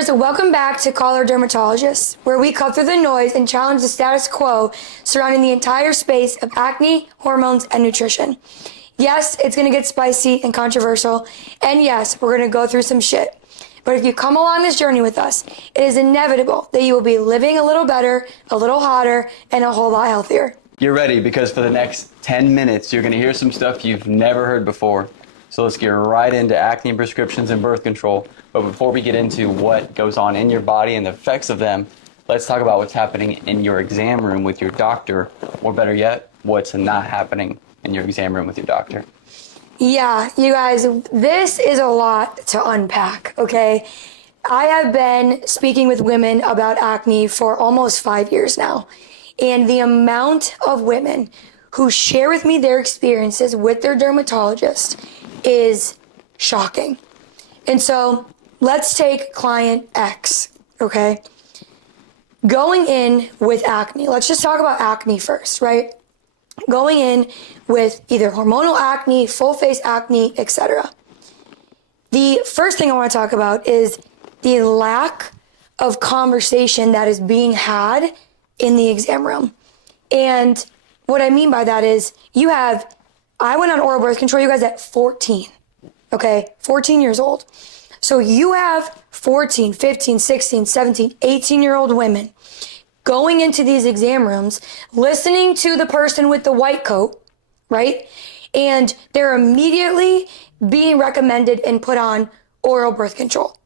viewers, welcome back to Call Our Dermatologist, where we cut through the noise and challenge the status quo surrounding the entire space of acne, hormones, and nutrition. Yes, it's going to get spicy and controversial, and yes, we're going to go through some shit. But if you come along this journey with us, it is inevitable that you will be living a little better, a little hotter, and a whole lot healthier. Get ready, because for the next 10 minutes, you're going to hear some stuff you've never heard before. So let's get right into acne prescriptions and birth control. But before we get into what goes on in your body and the effects of them, let's talk about what's happening in your exam room with your doctor, or better yet, what's not happening in your exam room with your doctor. Yeah, you guys, this is a lot to unpack, okay? I have been speaking with women about acne for almost 5 years now, and the amount of women who share with me their experiences with their dermatologist is shocking. And so let's take client X, okay? Going in with acne, let's just talk about acne first, right? Going in with either hormonal acne, full face acne, etc. The first thing I want to talk about is the lack of conversation that is being had in the exam room. And what I mean by that is I went on oral birth control, you guys, at 14, okay? 14 years old. So you have 14, 15, 16, 17, 18-year-old women going into these exam rooms, listening to the person with the white coat, right? And they're immediately being recommended and put on oral birth control.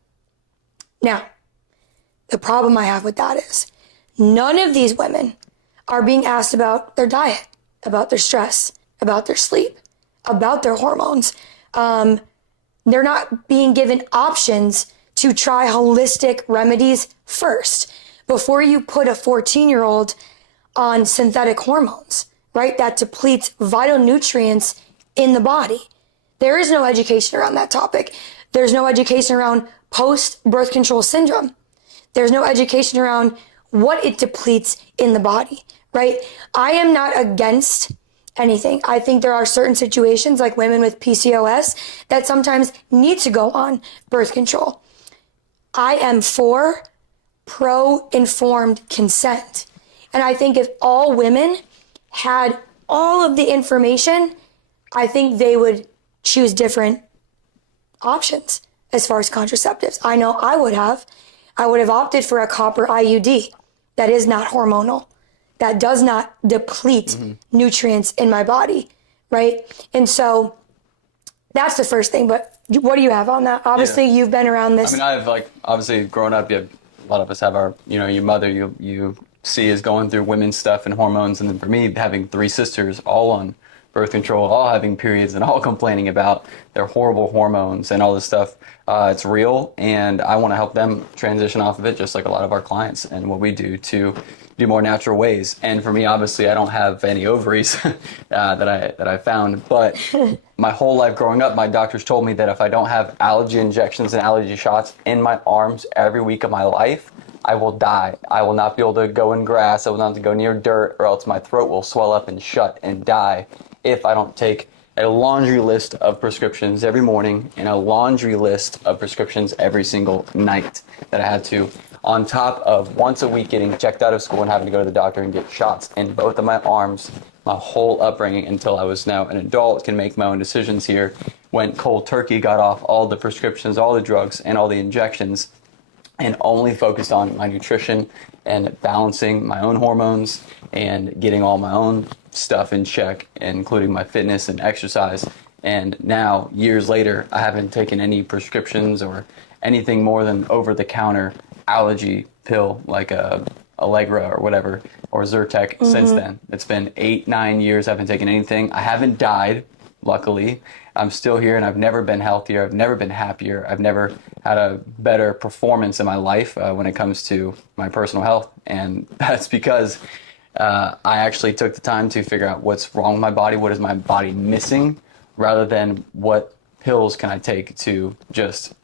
Now, the problem I have with that is none of these women are being asked about their diet, about their stress, about their sleep, about their hormones. They're not being given options to try holistic remedies first before you put a 14-year-old on synthetic hormones, right? That depletes vital nutrients in the body. There is no education around that topic. There's no education around post-birth control syndrome. There's no education around what it depletes in the body, right? I am not against anything. I think there are certain situations, like women with PCOS, that sometimes need to go on birth control. I am for pro-informed consent. And I think if all women had all of the information, I think they would choose different options as far as contraceptives. I know I would have opted for a copper IUD that is not hormonal, that does not deplete nutrients in my body, right? And so that's the first thing. But what do you have on that? Obviously, you've been around this. I mean, obviously growing up, a lot of us have our, your mother you see is going through women's stuff and hormones. And then for me, having 3 sisters all on birth control, all having periods and all complaining about their horrible hormones and all this stuff, it's real. And I want to help them transition off of it, just like a lot of our clients and what we do more natural ways. And for me, obviously, I don't have any ovaries that I found, but my whole life growing up, my doctors told me that if I don't have allergy injections and allergy shots in my arms every week of my life, I will die. I will not be able to go in grass. I will not have to go near dirt, or else my throat will swell up and shut and die if I don't take a laundry list of prescriptions every morning and a laundry list of prescriptions every single night that I had to, on top of once a week getting checked out of school and having to go to the doctor and get shots in both of my arms. My whole upbringing until I was now an adult, can make my own decisions here, went cold turkey, got off all the prescriptions, all the drugs, and all the injections, and only focused on my nutrition and balancing my own hormones and getting all my own stuff in check, including my fitness and exercise. And now, years later, I haven't taken any prescriptions or anything more than over-the-counter allergy pill like Allegra or whatever, or Zyrtec since then. It's been 8-9 years I haven't taken anything. I haven't died, luckily. I'm still here, and I've never been healthier. I've never been happier. I've never had a better performance in my life when it comes to my personal health. And that's because I actually took the time to figure out what's wrong with my body, what is my body missing, rather than what pills can I take to just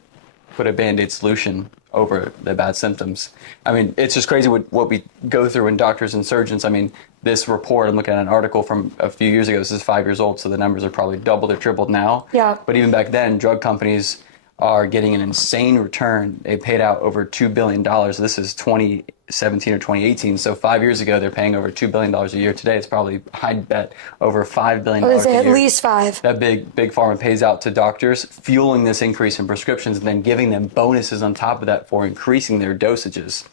put a Band-Aid solution over the bad symptoms. I mean, it's just crazy what we go through in doctors and surgeons. I mean, this report, I'm looking at an article from a few years ago. This is 5 years old, so the numbers are probably doubled or tripled now. Yeah. But even back then, drug companies are getting an insane return. They paid out over $2 billion. This is 2017 or 2018. So 5 years ago, they're paying over $2 billion a year. Today, it's probably, I'd bet, over $5 billion a year. At least 5. That big pharma pays out to doctors, fueling this increase in prescriptions and then giving them bonuses on top of that for increasing their dosages.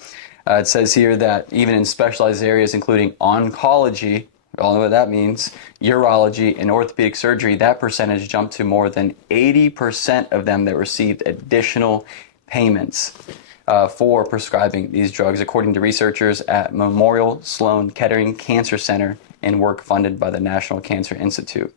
It says here that even in specialized areas, including oncology, we all know what that means, urology, and orthopedic surgery, that percentage jumped to more than 80% of them that received additional payments for prescribing these drugs, according to researchers at Memorial Sloan Kettering Cancer Center and work funded by the National Cancer Institute.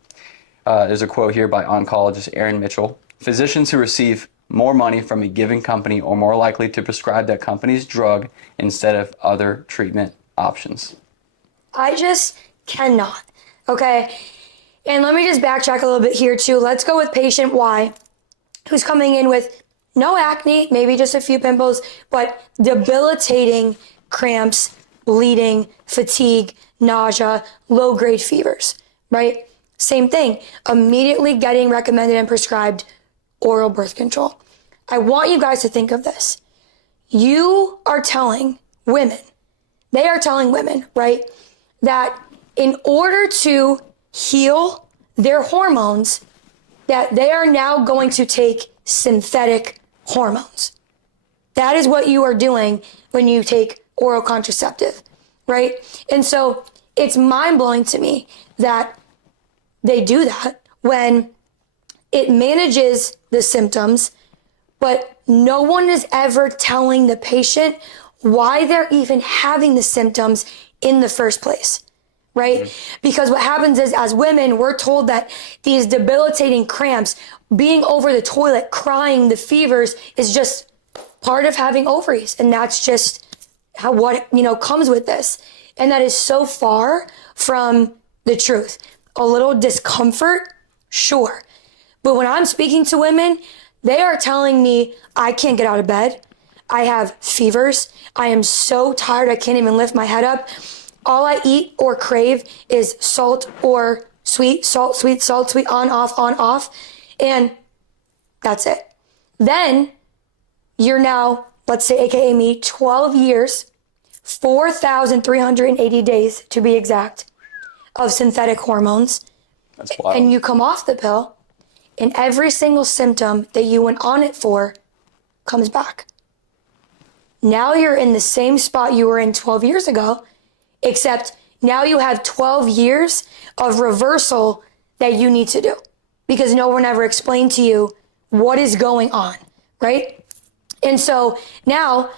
There's a quote here by oncologist Erin Mitchell. Physicians who receive more money from a given company are more likely to prescribe that company's drug instead of other treatment options. I just cannot. Okay. And let me just backtrack a little bit here too. Let's go with patient Y, who's coming in with no acne, maybe just a few pimples, but debilitating cramps, bleeding, fatigue, nausea, low-grade fevers, right? Same thing. Immediately getting recommended and prescribed oral birth control. I want you guys to think of this. You are telling women, they are telling women, right, that in order to heal their hormones, that they are now going to take synthetic hormones. That is what you are doing when you take oral contraceptive, right? And so it's mind-blowing to me that they do that when it manages the symptoms, but no one is ever telling the patient why they're even having the symptoms in the first place. Right? Mm-hmm. Because what happens is, as women, we're told that these debilitating cramps, being over the toilet, crying, the fevers is just part of having ovaries. And that's just what comes with this. And that is so far from the truth. A little discomfort, sure. But when I'm speaking to women, they are telling me, I can't get out of bed. I have fevers. I am so tired, I can't even lift my head up. All I eat or crave is salt or sweet, salt, sweet, on, off. And that's it. Then you're now, let's say, AKA me, 12 years, 4,380 days to be exact, of synthetic hormones. That's wild. And you come off the pill, and every single symptom that you went on it for comes back. Now you're in the same spot you were in 12 years ago, except now you have 12 years of reversal that you need to do because no one ever explained to you what is going on, right? And so now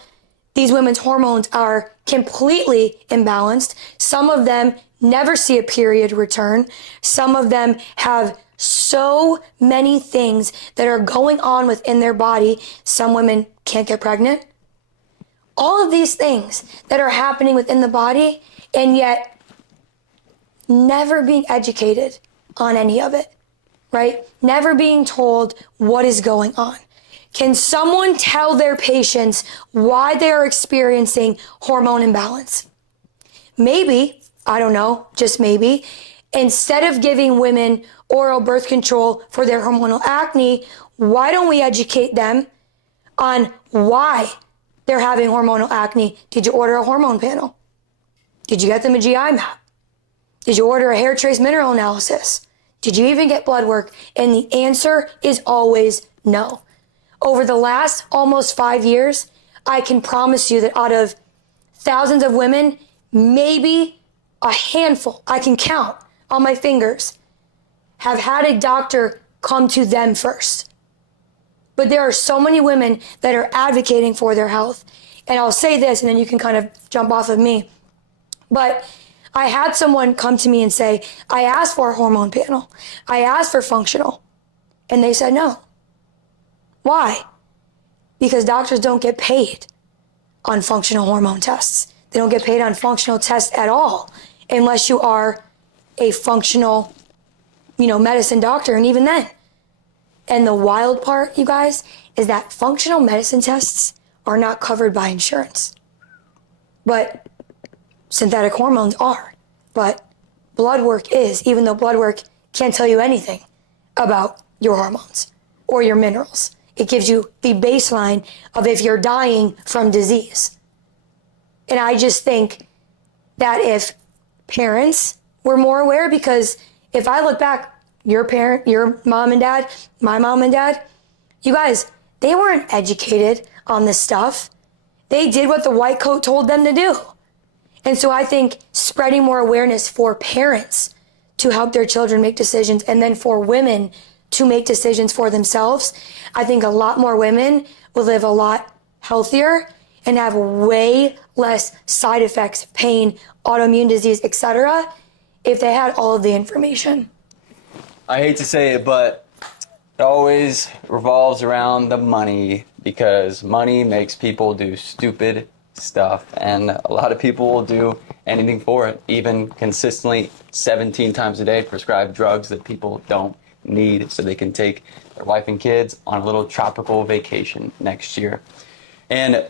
these women's hormones are completely imbalanced. Some of them never see a period return. Some of them have so many things that are going on within their body. Some women can't get pregnant. All of these things that are happening within the body, and yet never being educated on any of it, right? Never being told what is going on. Can someone tell their patients why they are experiencing hormone imbalance? Maybe, I don't know, just maybe, instead of giving women oral birth control for their hormonal acne, why don't we educate them on why they're having hormonal acne? Did you order a hormone panel? Did you get them a GI map? Did you order a hair trace mineral analysis? Did you even get blood work? And the answer is always no. Over the last almost 5 years, I can promise you that out of thousands of women, maybe a handful, I can count on my fingers, have had a doctor come to them first. But there are so many women that are advocating for their health. And I'll say this, and then you can kind of jump off of me. But I had someone come to me and say, I asked for a hormone panel. I asked for functional. And they said no. Why? Because doctors don't get paid on functional hormone tests. They don't get paid on functional tests at all unless you are a functional, medicine doctor. And even then. And the wild part, you guys, is that functional medicine tests are not covered by insurance. But synthetic hormones are. But blood work is, even though blood work can't tell you anything about your hormones or your minerals. It gives you the baseline of if you're dying from disease. And I just think that if parents were more aware, because if I look back, your mom and dad, my mom and dad, you guys, they weren't educated on this stuff. They did what the white coat told them to do. And so I think spreading more awareness for parents to help their children make decisions, and then for women to make decisions for themselves, I think a lot more women will live a lot healthier and have way less side effects, pain, autoimmune disease, etc., if they had all of the information. I hate to say it, but it always revolves around the money, because money makes people do stupid stuff, and a lot of people will do anything for it, even consistently 17 times a day prescribe drugs that people don't need so they can take their wife and kids on a little tropical vacation next year. And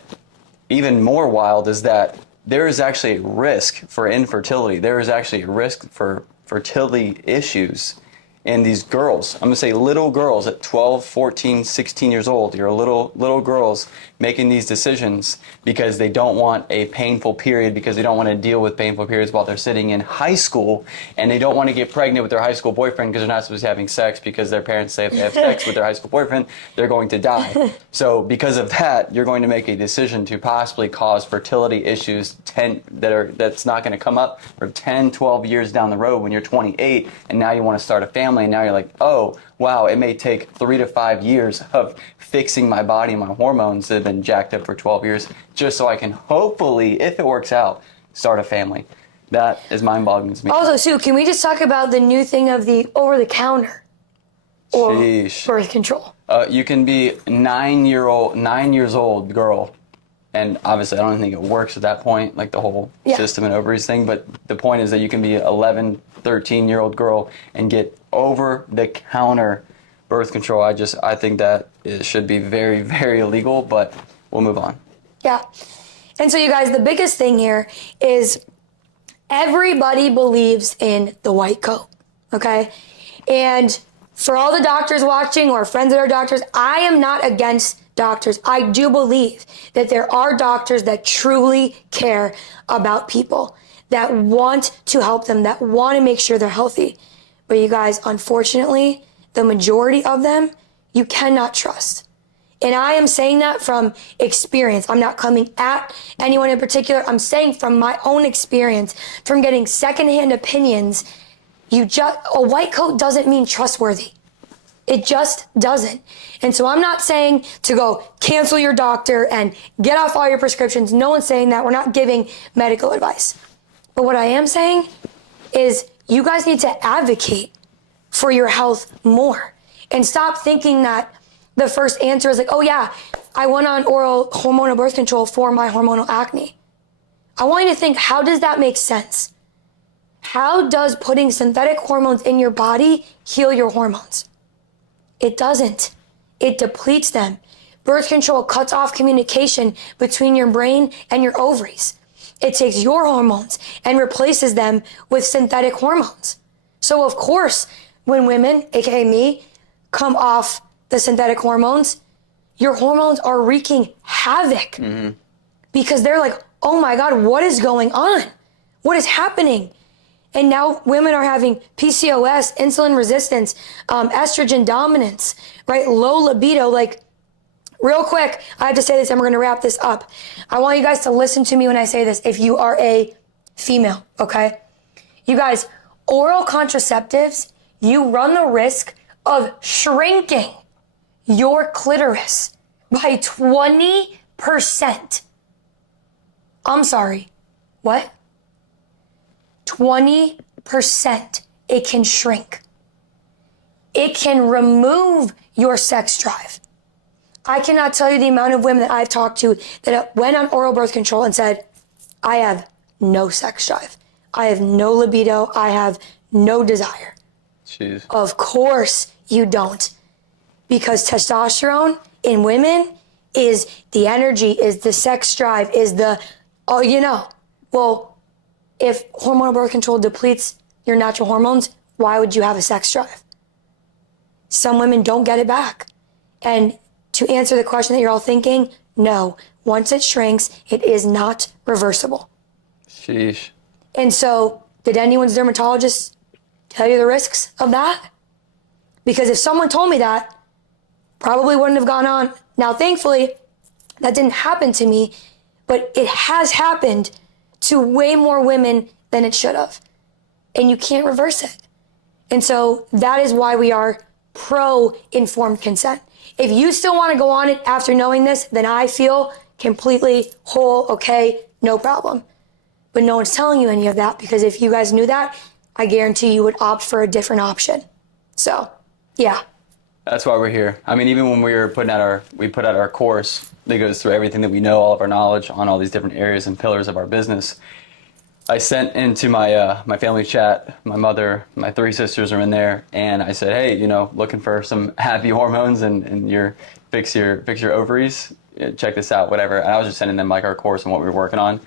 even more wild is that there is actually a risk for infertility. There is actually a risk for fertility issues in these girls. I'm going to say little girls at 12, 14, 16 years old. You're little girls making these decisions because they don't want a painful period, because they don't want to deal with painful periods while they're sitting in high school, and they don't want to get pregnant with their high school boyfriend because they're not supposed to be having sex, because their parents say if they have sex with their high school boyfriend, they're going to die. So because of that, you're going to make a decision to possibly cause fertility issues that's not going to come up for 10, 12 years down the road when you're 28, and now you want to start a family. And now you're like, oh, wow, it may take 3 to 5 years of fixing my body and my hormones that have been jacked up for 12 years just so I can hopefully, if it works out, start a family. That is mind-boggling to me. Also, Sue, can we just talk about the new thing of the over-the-counter or birth control? You can be 9 years old girl, and obviously I don't think it works at that point, like the whole system and ovaries thing, but the point is that you can be 11, 13-year-old girl and get over-the-counter birth control. I think that it should be very, very illegal, but we'll move on. Yeah. And so you guys, the biggest thing here is everybody believes in the white coat, okay? And for all the doctors watching or friends that are doctors, I am not against doctors. I do believe that there are doctors that truly care about people, that want to help them, that want to make sure they're healthy. But you guys, unfortunately, the majority of them, you cannot trust. And I am saying that from experience. I'm not coming at anyone in particular. I'm saying from my own experience, from getting secondhand opinions, a white coat doesn't mean trustworthy. It just doesn't. And so I'm not saying to go cancel your doctor and get off all your prescriptions. No one's saying that. We're not giving medical advice. But what I am saying is you guys need to advocate for your health more and stop thinking that the first answer is like, oh yeah, I went on oral hormonal birth control for my hormonal acne. I want you to think, how does that make sense? How does putting synthetic hormones in your body heal your hormones? It doesn't. It depletes them. Birth control cuts off communication between your brain and your ovaries. It takes your hormones and replaces them with synthetic hormones. So of course, when women, aka me, come off the synthetic hormones, your hormones are wreaking havoc because they're like, oh my God, what is going on? What is happening? And now women are having PCOS, insulin resistance, estrogen dominance, right? Low libido. Like, real quick, I have to say this and we're going to wrap this up. I want you guys to listen to me when I say this if you are a female, okay? You guys, oral contraceptives, you run the risk of shrinking your clitoris by 20%. I'm sorry, what? 20% it can shrink. It can remove your sex drive. I cannot tell you the amount of women that I've talked to that went on oral birth control and said, I have no sex drive. I have no libido. I have no desire. Jeez. Of course you don't. Because testosterone in women is the energy, is the sex drive, is the, Well, if hormonal birth control depletes your natural hormones, why would you have a sex drive? Some women don't get it back. And to answer the question that you're all thinking, no. Once it shrinks, it is not reversible. Sheesh. And so, did anyone's dermatologist tell you the risks of that? Because if someone told me that, probably wouldn't have gone on. Now, thankfully, that didn't happen to me, but it has happened to way more women than it should have. And you can't reverse it. And so that is why we are pro-informed consent. If you still want to go on it after knowing this, then I feel completely whole, okay, no problem. But no one's telling you any of that, because if you guys knew that, I guarantee you would opt for a different option. So, yeah. That's why we're here. I mean, even when we put out our course that goes through everything that we know, all of our knowledge on all these different areas and pillars of our business, I sent into my family chat, my mother, my 3 sisters are in there, and I said, hey, looking for some happy hormones and fix your ovaries, check this out, whatever. And I was just sending them like our course and what we were working on.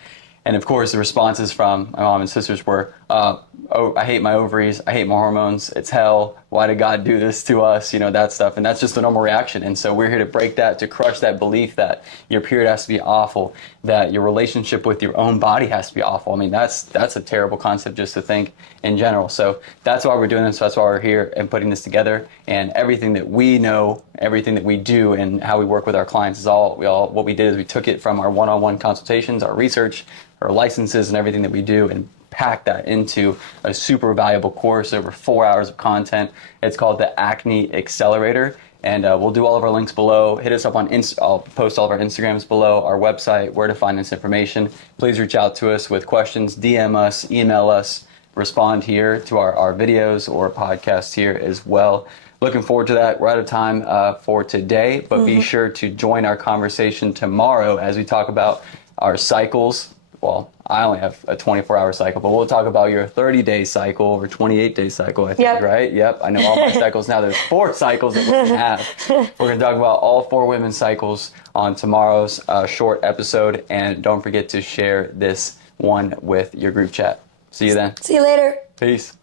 And of course, the responses from my mom and sisters were, oh, I hate my ovaries, I hate my hormones, it's hell, why did God do this to us, that stuff. And that's just the normal reaction. And so we're here to break that, to crush that belief that your period has to be awful, that your relationship with your own body has to be awful. I mean, that's a terrible concept just to think in general. So that's why we're doing this, that's why we're here and putting this together. And everything that we know, everything that we do and how we work with our clients is what we did is we took it from our one-on-one consultations, our research, our licenses and everything that we do, and pack that into a super valuable course, over 4 hours of content. It's called the Acne Accelerator, and we'll do all of our links below. Hit us up on I'll post all of our Instagrams below, our website, where to find this information. Please reach out to us with questions, DM us, email us, respond here to our videos or podcast here as well. Looking forward to that. We're out of time for today, but be sure to join our conversation tomorrow as we talk about our cycles. Well, I only have a 24-hour cycle, but we'll talk about your 30-day cycle or 28-day cycle, I think, Yep. right? Yep, I know all my cycles now. There's 4 cycles that we can have. We're going to talk about all 4 women's cycles on tomorrow's short episode, and don't forget to share this one with your group chat. See you then. See you later. Peace.